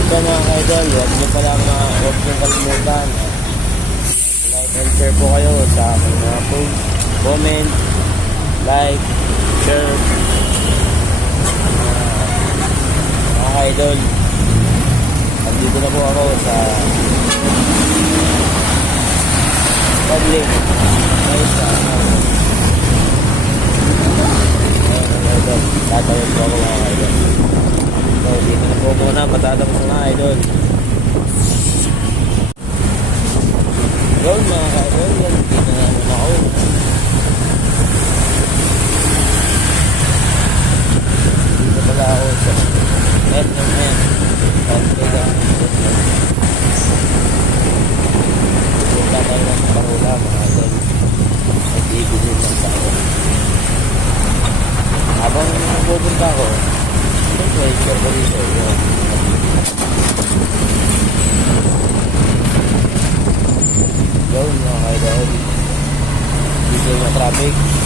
ito mga ka-idol, huwag nyo kalimutan. Like and share po kayo sa aking mga post. Comment, like, share. Mga ka-idol, nandito na po ako sa public. Guys, tatawid po ako mga idol. So dito na po muna matatapos mga idol. Yun mga idol, dito na muna ako. Dito pala ako sa FMN punta tayo ng Parula mga idol. Nag-iibigin lang tayo. Habang pupunta ko, share ko dito. Yun mga idol. Dito yung traffic.